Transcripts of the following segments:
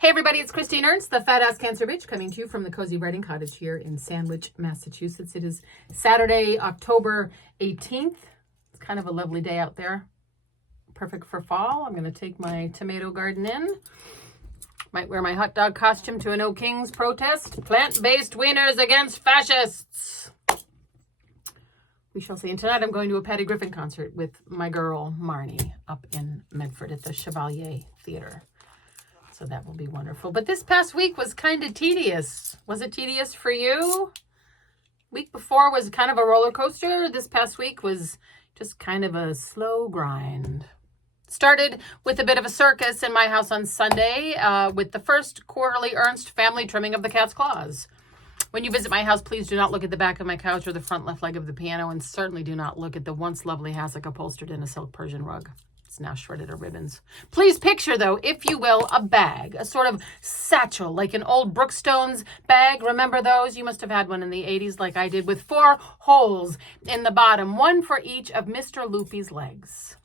Hey everybody, it's Christine Ernst, the Fat Ass Cancer Bitch, coming to you from the Cozy Writing Cottage here in Sandwich, Massachusetts. It is Saturday, October 18th. It's kind of a lovely day out there. Perfect for fall. I'm going to take my tomato garden in. Might wear my hot dog costume to an O Kings protest. Plant-based wieners against fascists. We shall see. And tonight I'm going to a Patty Griffin concert with my girl, Marnie, up in Medford at the Chevalier Theater. So that will be wonderful. But this past week was kind of tedious. Was it tedious for you? Week before was kind of a roller coaster. This past week was just kind of a slow grind. Started with a bit of a circus in my house on Sunday with the first quarterly Ernst family trimming of the cat's claws. When you visit my house, please do not look at the back of my couch or the front left leg of the piano, and certainly do not look at the once lovely hassock upholstered in a silk Persian rug. It's now shredded to ribbons. Please picture, though, if you will, a bag, a sort of satchel, like an old Brookstones bag. Remember those? You must have had one in the 80s like I did, with 4 holes in the bottom, one for each of Mr. Loopy's legs.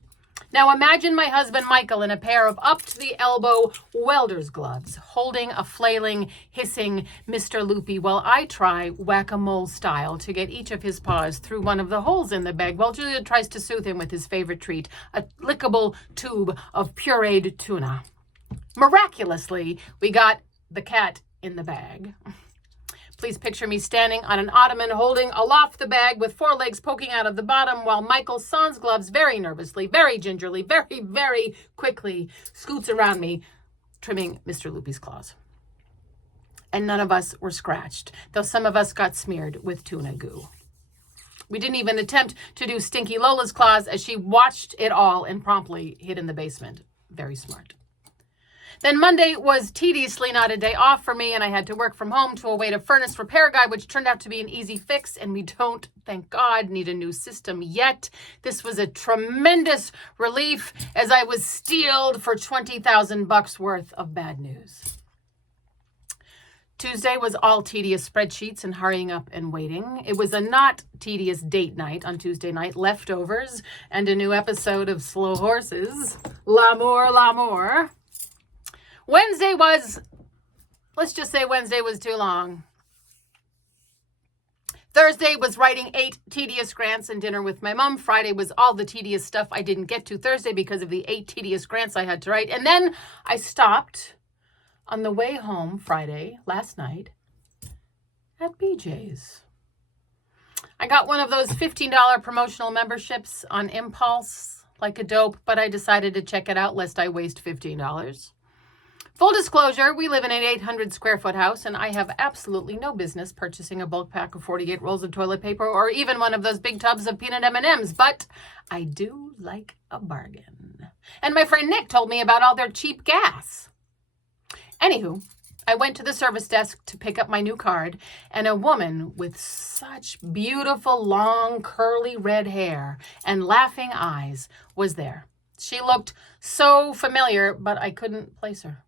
Now imagine my husband Michael in a pair of up-to-the-elbow welder's gloves, holding a flailing, hissing Mr. Loopy while I try whack-a-mole style to get each of his paws through one of the holes in the bag while Julia tries to soothe him with his favorite treat, a lickable tube of pureed tuna. Miraculously, we got the cat in the bag. Please picture me standing on an ottoman holding aloft the bag with 4 legs poking out of the bottom while Michael sans gloves very nervously, very gingerly, very, very quickly scoots around me, trimming Mr. Loopy's claws. And none of us were scratched, though some of us got smeared with tuna goo. We didn't even attempt to do Stinky Lola's claws as she watched it all and promptly hid in the basement. Very smart. Then Monday was tediously not a day off for me, and I had to work from home to await a furnace repair guide, which turned out to be an easy fix, and we don't, thank God, need a new system yet. This was a tremendous relief as I was steeled for $20,000 worth of bad news. Tuesday was all tedious spreadsheets and hurrying up and waiting. It was a not tedious date night on Tuesday night, leftovers, and a new episode of Slow Horses. L'amour, l'amour. Wednesday was, let's just say Wednesday was too long. Thursday was writing 8 tedious grants and dinner with my mom. Friday was all the tedious stuff I didn't get to Thursday because of the 8 tedious grants I had to write. And then I stopped on the way home Friday, last night, at BJ's. I got one of those $15 promotional memberships on impulse, like a dope, but I decided to check it out lest I waste $15. Full disclosure, we live in an 800 square foot house, and I have absolutely no business purchasing a bulk pack of 48 rolls of toilet paper or even one of those big tubs of peanut M&Ms, but I do like a bargain. And my friend Nick told me about all their cheap gas. Anywho, I went to the service desk to pick up my new card, and a woman with such beautiful, long, curly red hair and laughing eyes was there. She looked so familiar, but I couldn't place her.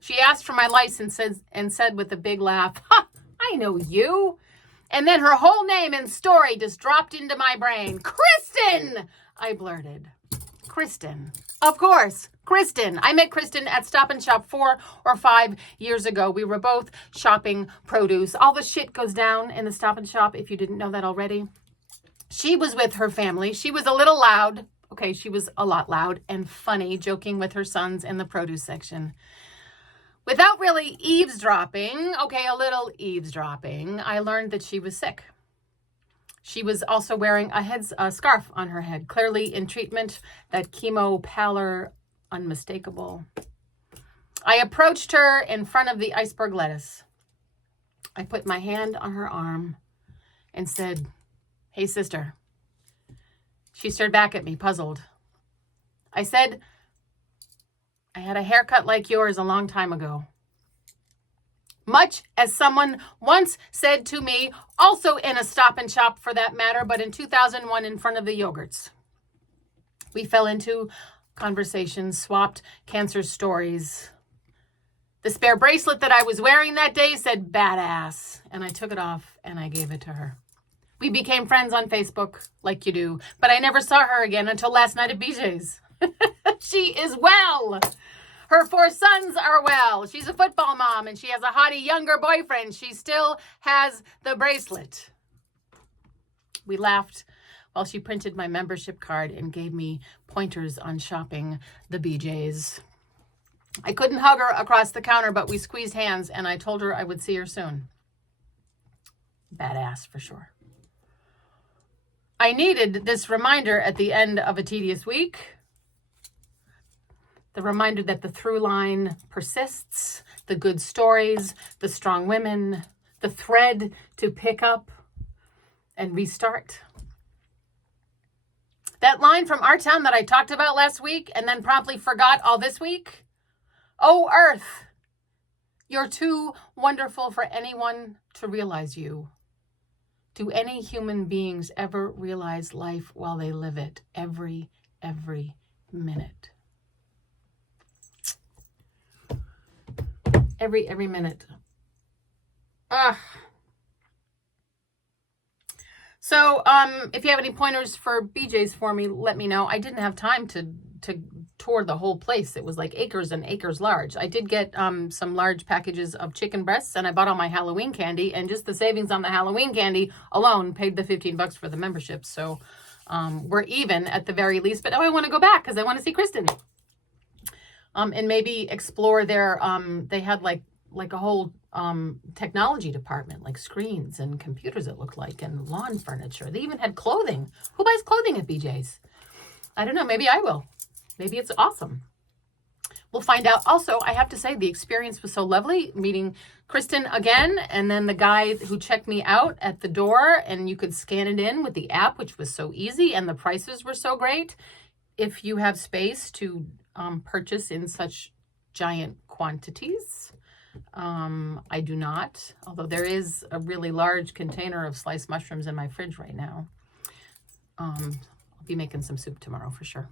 She asked for my license and said with a big laugh, "Ha, I know you." And then her whole name and story just dropped into my brain. "Kristen!" I blurted. Kristen. Of course, Kristen. I met Kristen at Stop and Shop 4 or 5 years ago. We were both shopping produce. All the shit goes down in the Stop and Shop, if you didn't know that already. She was with her family. She was a little loud. Okay, she was a lot loud and funny, joking with her sons in the produce section. Without really eavesdropping, a little eavesdropping, I learned that she was sick. She was also wearing a scarf on her head, clearly in treatment, that chemo pallor unmistakable. I approached her in front of the iceberg lettuce. I put my hand on her arm and said, "Hey, sister." She stared back at me, puzzled. I said, "I had a haircut like yours a long time ago." Much as someone once said to me, also in a Stop and Shop for that matter, but in 2001 in front of the yogurts. We fell into conversation, swapped cancer stories. The spare bracelet that I was wearing that day said badass, and I took it off and I gave it to her. We became friends on Facebook, like you do, but I never saw her again until last night at BJ's. She is well. Her 4 sons are well. She's a football mom, and she has a hottie younger boyfriend. She still has the bracelet. We laughed while she printed my membership card and gave me pointers on shopping the BJ's. I couldn't hug her across the counter, but we squeezed hands, and I told her I would see her soon. Badass for sure. I needed this reminder at the end of a tedious week. The reminder that the through line persists, the good stories, the strong women, the thread to pick up and restart. That line from Our Town that I talked about last week and then promptly forgot all this week. Oh, Earth, you're too wonderful for anyone to realize you. Do any human beings ever realize life while they live it? Every minute. Every minute. So, if you have any pointers for BJ's for me, let me know. I didn't have time to tour the whole place. It was like acres and acres large. I did get some large packages of chicken breasts, and I bought all my Halloween candy, and just the savings on the Halloween candy alone paid the $15 for the membership. So we're even at the very least, but now I want to go back because I want to see Kristen. And maybe explore their, they had like a whole technology department, like screens and computers it looked like, and lawn furniture. They even had clothing. Who buys clothing at BJ's? I don't know. Maybe I will. Maybe it's awesome. We'll find out. Also, I have to say the experience was so lovely meeting Kristen again, and then the guy who checked me out at the door, and you could scan it in with the app, which was so easy, and the prices were so great. If you have space to purchase in such giant quantities. I do not, although there is a really large container of sliced mushrooms in my fridge right now. I'll be making some soup tomorrow for sure.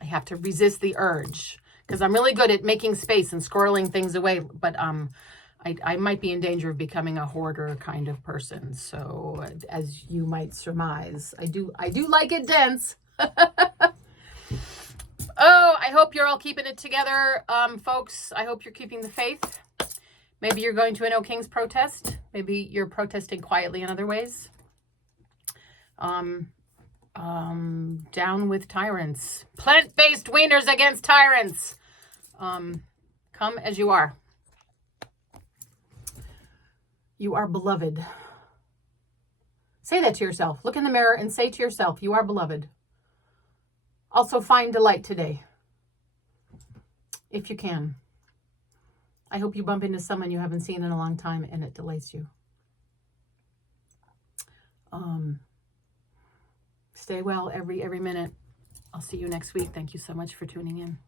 I have to resist the urge because I'm really good at making space and squirreling things away, but I might be in danger of becoming a hoarder kind of person. So as you might surmise, I do like it dense. Oh, I hope you're all keeping it together, folks. I hope you're keeping the faith. Maybe you're going to an O Kings protest. Maybe you're protesting quietly in other ways. Down with tyrants. Plant-based wieners against tyrants. Come as you are. You are beloved. Say that to yourself. Look in the mirror and say to yourself, you are beloved. Also, find delight today, if you can. I hope you bump into someone you haven't seen in a long time and it delights you. Stay well every minute. I'll see you next week. Thank you so much for tuning in.